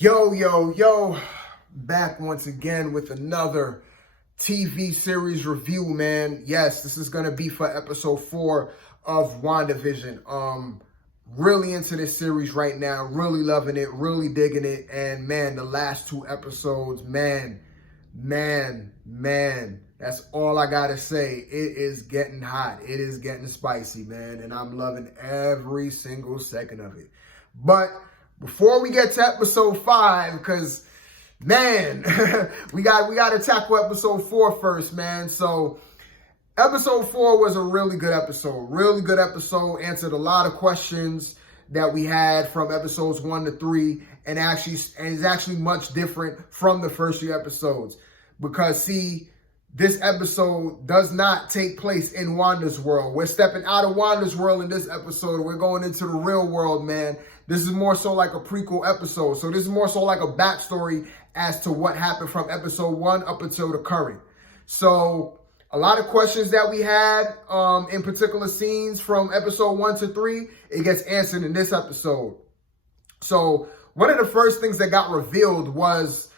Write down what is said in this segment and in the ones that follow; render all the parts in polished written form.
Yo, back once again with another TV series review, man. Yes, this is going to be for episode 4 of WandaVision. Really into this series right now, really loving it, really digging it. And man, the last 2 episodes, man, that's all I got to say. It is getting hot. It is getting spicy, man. And I'm loving every single second of it. But before we get to episode 5, because, man, we got to tackle episode 4 first, man. So episode 4 was a really good episode. Really good episode. Answered a lot of questions that we had from episodes 1 to 3. And is actually much different from the first 3 episodes. Because, see, this episode does not take place in Wanda's world. We're stepping out of Wanda's world in this episode. We're going into the real world, man. This is more so like a prequel episode. So this is more so like a backstory as to what happened from episode 1 up until the current. So a lot of questions that we had in particular scenes from episode 1 to 3, it gets answered in this episode. So one of the first things that got revealed was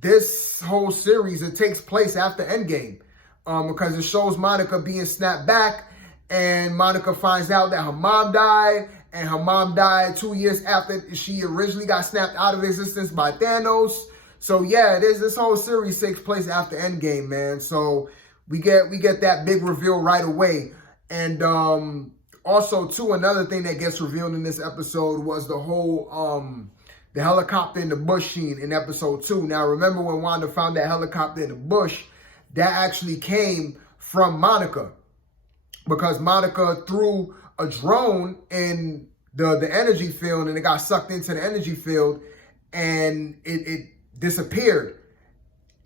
this whole series, it takes place after Endgame because it shows Monica being snapped back, and Monica finds out that her mom died, and her mom died 2 years after she originally got snapped out of existence by Thanos. So yeah, this whole series takes place after Endgame, man. So we get that big reveal right away. And also too, another thing that gets revealed in this episode was the whole the helicopter in the bush scene in episode 2. Now, remember when Wanda found that helicopter in the bush, that actually came from Monica. Because Monica threw a drone in the energy field, and it got sucked into the energy field, and it disappeared.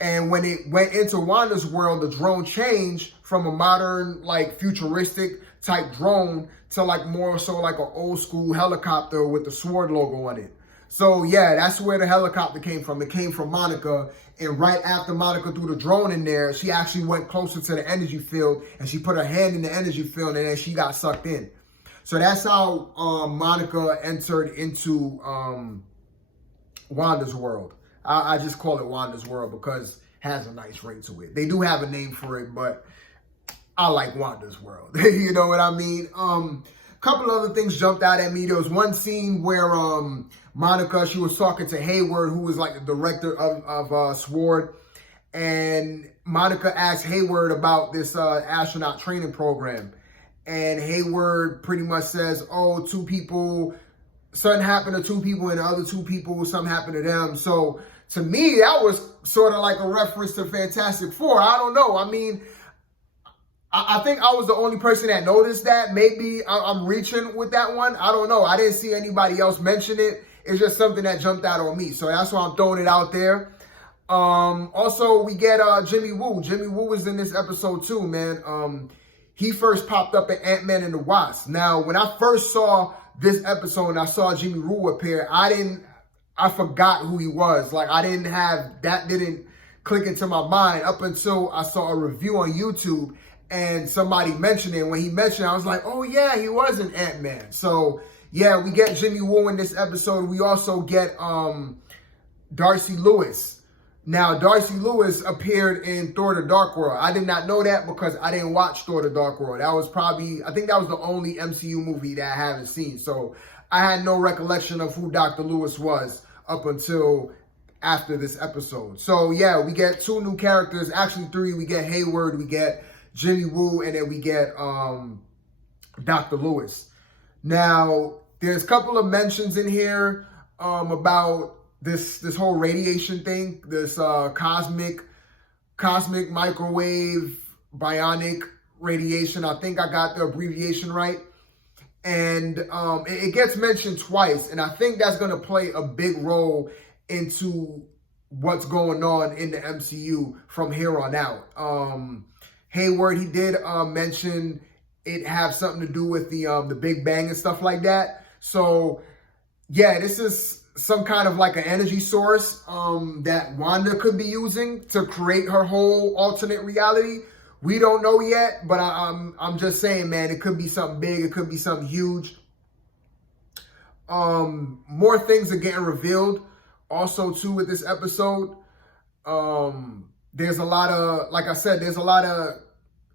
And when it went into Wanda's world, the drone changed from a modern, like, futuristic type drone to, like, more so like an old school helicopter with the sword logo on it. So, yeah, that's where the helicopter came from. It came from Monica. And right after Monica threw the drone in there, she actually went closer to the energy field, and she put her hand in the energy field, and then she got sucked in. So that's how Monica entered into Wanda's world. I just call it Wanda's world because it has a nice ring to it. They do have a name for it, but I like Wanda's world. You know what I mean? Couple other things jumped out at me. There was one scene where Monica, she was talking to Hayward, who was like the director of SWORD, and Monica asked Hayward about this astronaut training program, and Hayward pretty much says, oh, 2 people, something happened to 2 people, and the other 2 people, something happened to them. So to me, that was sort of like a reference to Fantastic Four. I don't know. I mean, I think I was the only person that noticed that. Maybe I'm reaching with that one. I don't know. I didn't see anybody else mention it. It's just something that jumped out on me. So that's why I'm throwing it out there. Also, we get Jimmy Woo. Jimmy Woo was in this episode too, man. He first popped up in Ant-Man and the Wasp. Now, when I first saw this episode and I saw Jimmy Woo appear, I forgot who he was. Like, that didn't click into my mind up until I saw a review on YouTube and somebody mentioned it. When he mentioned it, I was like, oh yeah, he was an Ant-Man. So yeah, we get Jimmy Woo in this episode. We also get Darcy Lewis. Now, Darcy Lewis appeared in Thor: The Dark World. I did not know that because I didn't watch Thor: The Dark World. That was I think that was the only MCU movie that I haven't seen. So I had no recollection of who Dr. Lewis was up until after this episode. So yeah, we get 2 new characters, actually 3. We get Hayward, we get Jimmy Woo, and then we get Dr. Lewis. Now, there's a couple of mentions in here about this whole radiation thing, this cosmic microwave bionic radiation. I think I got the abbreviation right. And it gets mentioned twice, and I think that's going to play a big role into what's going on in the MCU from here on out. Hayward, he did mention it have something to do with the Big Bang and stuff like that. So yeah, this is some kind of like an energy source that Wanda could be using to create her whole alternate reality. We don't know yet, but I'm just saying, man, it could be something big. It could be something huge. More things are getting revealed also too with this episode. There's a lot of, like I said, there's a lot of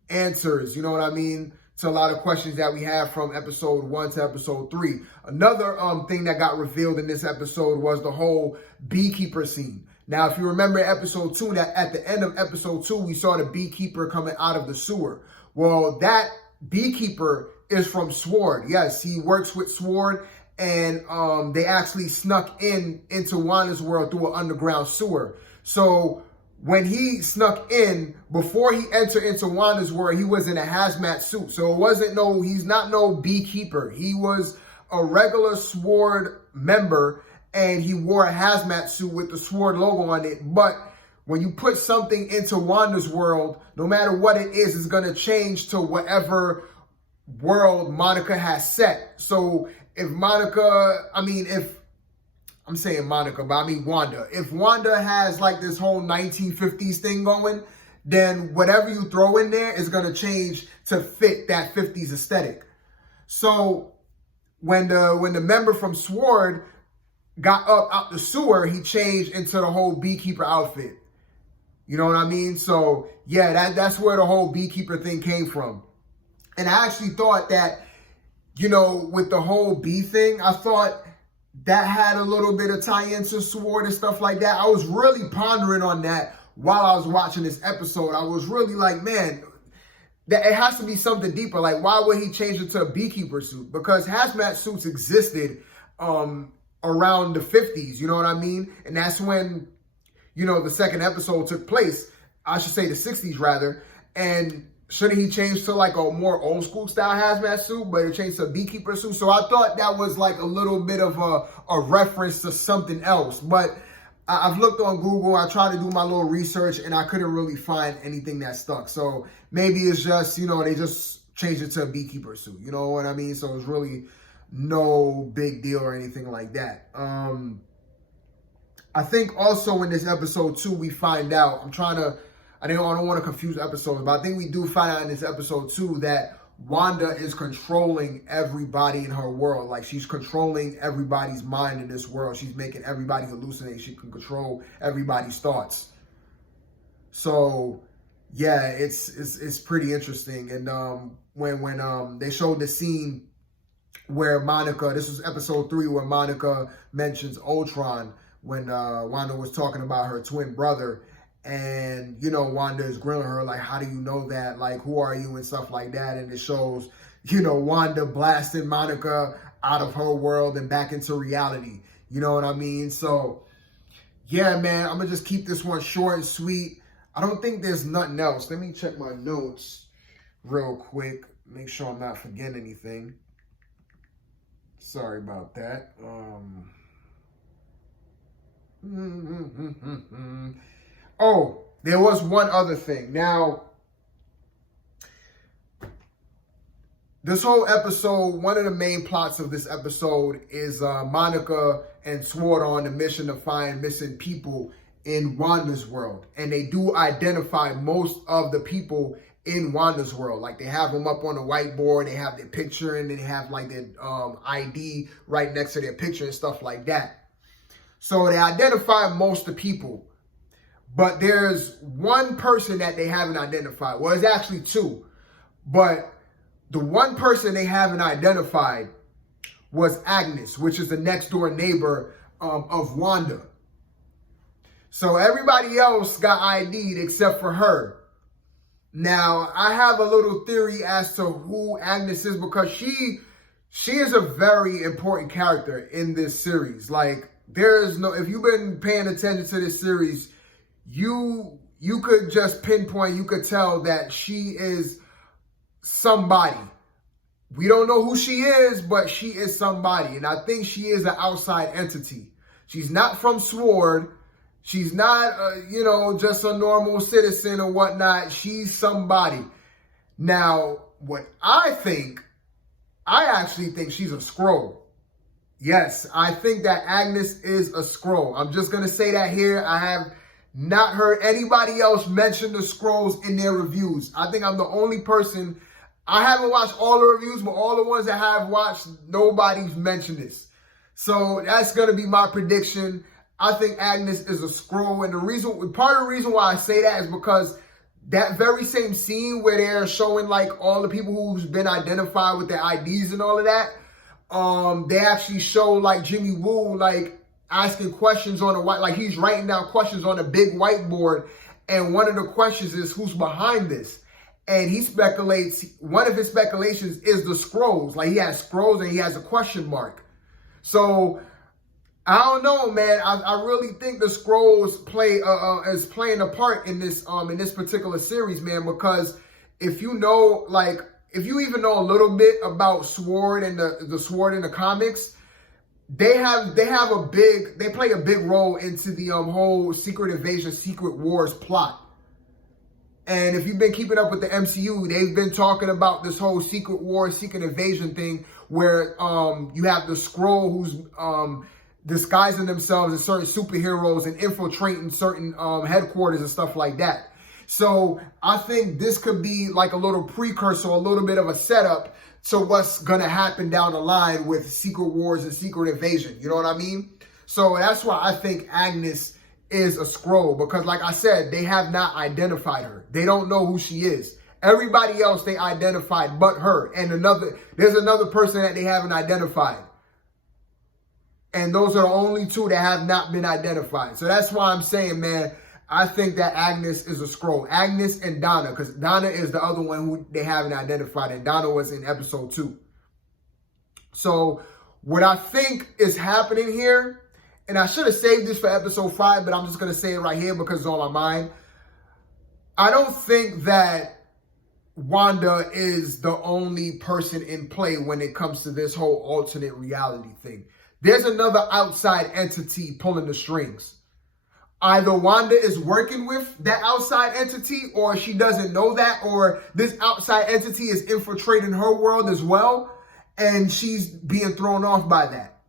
answers, you know what I mean, to a lot of questions that we have from episode 1 to episode 3. Another thing that got revealed in this episode was the whole beekeeper scene. Now, if you remember episode 2, that at the end of episode 2, we saw the beekeeper coming out of the sewer. Well, that beekeeper is from Sword. Yes, he works with Sword, and they actually snuck into Wanda's world through an underground sewer. So when he snuck in, before he entered into Wanda's world, he was in a hazmat suit. So he's not no beekeeper. He was a regular Sword member, and he wore a hazmat suit with the Sword logo on it. But when you put something into Wanda's world, no matter what it is, it's going to change to whatever world Monica has set. So if I'm saying Monica, but I mean Wanda. If Wanda has like this whole 1950s thing going, then whatever you throw in there is going to change to fit that 50s aesthetic. So when the member from Sword got up out the sewer, he changed into the whole beekeeper outfit. You know what I mean? So yeah, that's where the whole beekeeper thing came from. And I actually thought that, you know, with the whole bee thing, I thought that had a little bit of tie-in to Sword and stuff like that. I was really pondering on that while I was watching this episode. I was really like, man, that it has to be something deeper. Like, why would he change it to a beekeeper suit? Because hazmat suits existed around the 50s, you know what I mean? And that's when, you know, the second episode took place. I should say the 60s rather. And shouldn't he change to like a more old school style hazmat suit, but it changed to a beekeeper suit? So I thought that was like a little bit of a reference to something else. But I've looked on Google, I tried to do my little research, and I couldn't really find anything that stuck. So maybe it's just, you know, they just changed it to a beekeeper suit. You know what I mean? So it's really no big deal or anything like that. I think also in this episode too, we find out, I don't want to confuse episodes, but I think we do find out in this episode too that Wanda is controlling everybody in her world. Like, she's controlling everybody's mind in this world. She's making everybody hallucinate. She can control everybody's thoughts. So yeah, it's pretty interesting. And when they showed the scene where Monica, this was episode 3, where Monica mentions Ultron, when Wanda was talking about her twin brother. And, you know, Wanda is grilling her, like, how do you know that? Like, who are you? And stuff like that. And it shows, you know, Wanda blasting Monica out of her world and back into reality. You know what I mean? So, yeah, man, I'm going to just keep this one short and sweet. I don't think there's nothing else. Let me check my notes real quick. Make sure I'm not forgetting anything. Sorry about that. Oh, there was one other thing. Now, this whole episode, one of the main plots of this episode is Monica and Sword on the mission to find missing people in Wanda's world. And they do identify most of the people in Wanda's world. Like, they have them up on the whiteboard, they have their picture, and they have like their ID right next to their picture and stuff like that. So they identify most of the people. But there's one person that they haven't identified. Well, it's actually 2. But the one person they haven't identified was Agnes, which is the next door neighbor of Wanda. So everybody else got ID'd except for her. Now, I have a little theory as to who Agnes is, because she is a very important character in this series. Like, if you've been paying attention to this series, you could just pinpoint, you could tell that she is somebody. We don't know who she is, but she is somebody. And I think she is an outside entity. She's not from Sword. She's not, you know, just a normal citizen or whatnot. She's somebody. Now, what I actually think she's a Skrull. Yes, I think that Agnes is a Skrull. I'm just going to say that here. I have not heard anybody else mention the Skrulls in their reviews. I think I'm the only person. I haven't watched all the reviews, but all the ones that I have watched, nobody's mentioned this. So that's going to be my prediction. I think Agnes is a Skrull. And part of the reason why I say that is because that very same scene where they're showing like all the people who's been identified with their IDs and all of that, they actually show like Jimmy Woo like asking questions on a white, like he's writing down questions on a big whiteboard. And one of the questions is, who's behind this? And he speculates, one of his speculations is the Skrulls. Like he has Skrulls and he has a question mark. So I don't know, man. I really think the Skrulls is playing a part in this particular series, man. Because if you know, like, if you even know a little bit about Sword and the Sword in the comics, they play a big role into the whole Secret Invasion, Secret Wars plot. And if you've been keeping up with the MCU, they've been talking about this whole Secret Wars, Secret Invasion thing, where you have the Skrull who's disguising themselves as certain superheroes and infiltrating certain headquarters and stuff like that. So I think this could be like a little precursor, a little bit of a setup to what's going to happen down the line with Secret Wars and Secret Invasion. You know what I mean? So that's why I think Agnes is a Skrull, because like I said, they have not identified her. They don't know who she is. Everybody else they identified but her. And there's another person that they haven't identified. And those are the only two that have not been identified. So that's why I'm saying, man, I think that Agnes is a Skrull. Agnes and Donna, because Donna is the other one who they haven't identified. And Donna was in episode 2. So what I think is happening here, and I should have saved this for episode 5, but I'm just going to say it right here because it's on my mind. I don't think that Wanda is the only person in play when it comes to this whole alternate reality thing. There's another outside entity pulling the strings. Either Wanda is working with that outside entity, or she doesn't know that, or this outside entity is infiltrating her world as well, and she's being thrown off by that.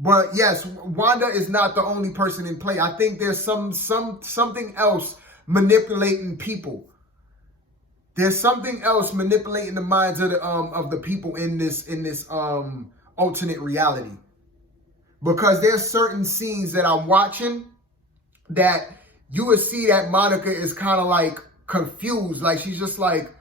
But yes, Wanda is not the only person in play. I think there's something else manipulating people. There's something else manipulating the minds of the people in this alternate reality. Because there's certain scenes that I'm watching that you would see that Monica is kind of like confused. Like she's just like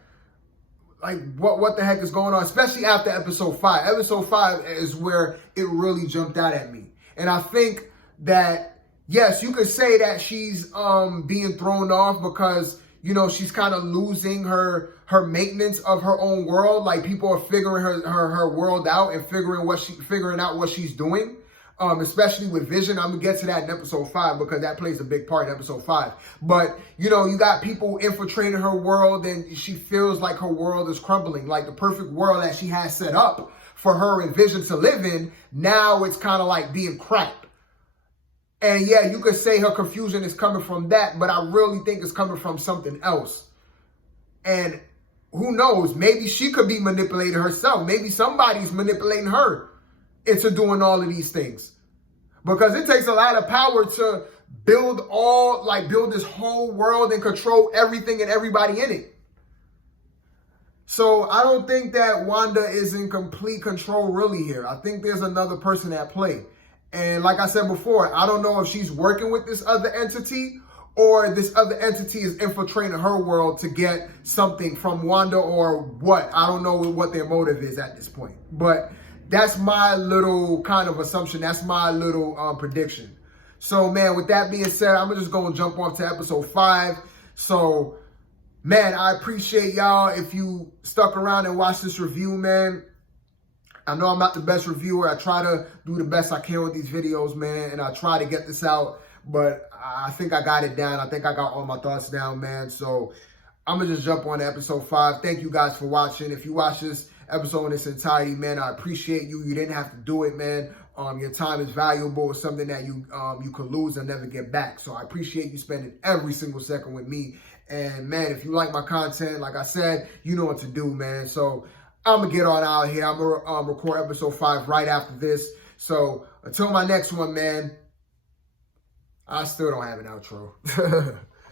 what the heck is going on? Especially after episode 5. Episode 5 is where it really jumped out at me. And I think that, yes, you could say that she's being thrown off because, you know, she's kind of losing her maintenance of her own world. Like people are figuring her world out and figuring out what she's doing. Especially with Vision. I'm going to get to that in episode 5 because that plays a big part in episode 5. But, you know, you got people infiltrating her world and she feels like her world is crumbling. Like the perfect world that she has set up for her and Vision to live in, now it's kind of like being cracked. And yeah, you could say her confusion is coming from that, but I really think it's coming from something else. And who knows, maybe she could be manipulating herself. Maybe somebody's manipulating her into doing all of these things. Because it takes a lot of power to build this whole world and control everything and everybody in it. So I don't think that Wanda is in complete control really here. I think there's another person at play. And like I said before, I don't know if she's working with this other entity or this other entity is infiltrating her world to get something from Wanda or what. I don't know what their motive is at this point. But that's my little kind of assumption. That's my little prediction. So, man, with that being said, I'm just going to jump off to episode 5. So, man, I appreciate y'all if you stuck around and watched this review, man. I know I'm not the best reviewer. I try to do the best I can with these videos, man, and I try to get this out. But I think I got it down. I think I got all my thoughts down, man. So, I'm going to just jump on to episode 5. Thank you guys for watching. If you watch this episode in its entirety, man, I appreciate you. You didn't have to do it, man. Your time is valuable. It's something that you could lose and never get back. So I appreciate you spending every single second with me. And man, if you like my content, like I said, you know what to do, man. So I'm gonna get on out here. I'm gonna record episode 5 right after this. So until my next one, man, I still don't have an outro.